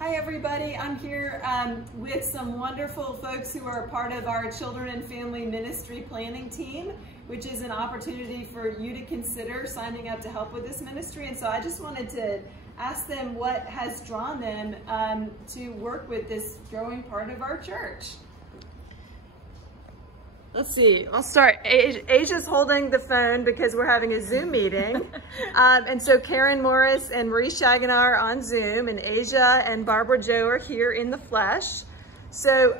Hi everybody, I'm here with some wonderful folks who are a part of our Children and Family Ministry Planning Team, which is an opportunity for you to consider signing up to help with this ministry. And so I just wanted to ask them what has drawn them to work with this growing part of our church. Let's see, I'll start. Asia's holding the phone because we're having a Zoom meeting. And so Karen Morris and Marie Shagana are on Zoom, and Asia and Barbara Joe are here in the flesh. So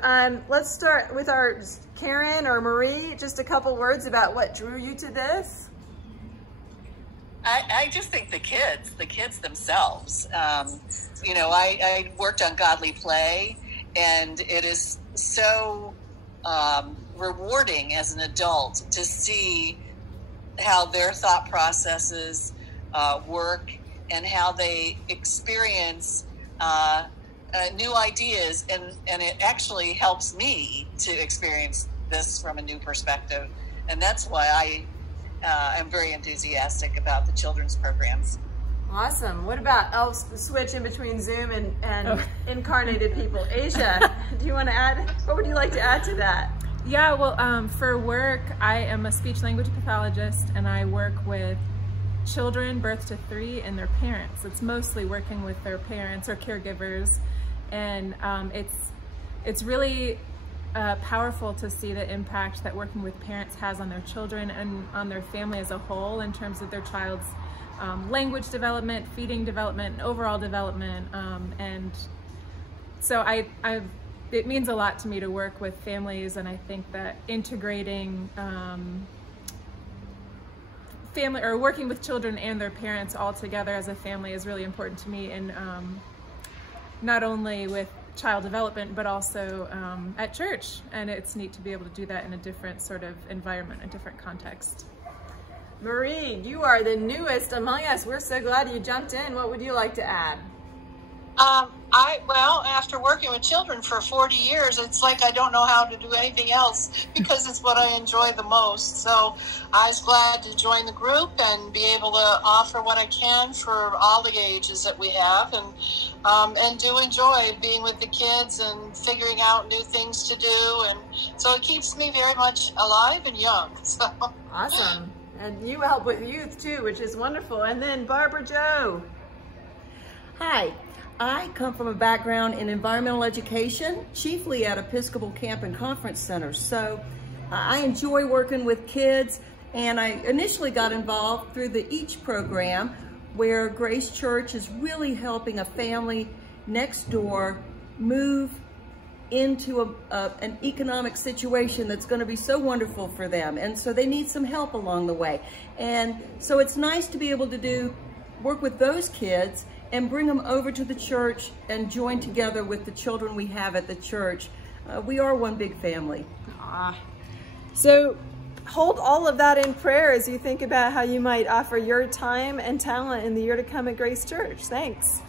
let's start with our Karen or Marie, just a couple words about what drew you to this. I just think the kids themselves. You know, I worked on Godly Play, and it is so rewarding as an adult to see how their thought processes work and how they experience new ideas, and it actually helps me to experience this from a new perspective, and that's why I am very enthusiastic about the children's programs. Awesome. What about, I'll switch in between Zoom and incarnated people. Asia, do you want to add, what would you like to add to that? Yeah, well, for work, I am a speech language pathologist, and I work with children birth to 3 and their parents. It's mostly working with their parents or caregivers, and it's really powerful to see the impact that working with parents has on their children and on their family as a whole in terms of their child's language development, feeding development, and overall development. And so it means a lot to me to work with families, and I think that integrating family or working with children and their parents all together as a family is really important to me, and not only with child development but also at church, and it's neat to be able to do that in a different sort of environment, a different context. Marie, you are the newest among us. We're so glad you jumped in. What would you like to add? Well, after working with children for 40 years, it's like I don't know how to do anything else because it's what I enjoy the most. So I was glad to join the group and be able to offer what I can for all the ages that we have, and do enjoy being with the kids and figuring out new things to do. And so it keeps me very much alive and young. So. Awesome. And you help with youth too, which is wonderful. And then Barbara Joe. Hi. I come from a background in environmental education, chiefly at Episcopal Camp and Conference Centers. So I enjoy working with kids, and I initially got involved through the EACH program, where Grace Church is really helping a family next door move into an economic situation that's going to be so wonderful for them. And so they need some help along the way. And so it's nice to be able to work with those kids and bring them over to the church and join together with the children we have at the church. We are one big family. So hold all of that in prayer as you think about how you might offer your time and talent in the year to come at Grace Church. Thanks.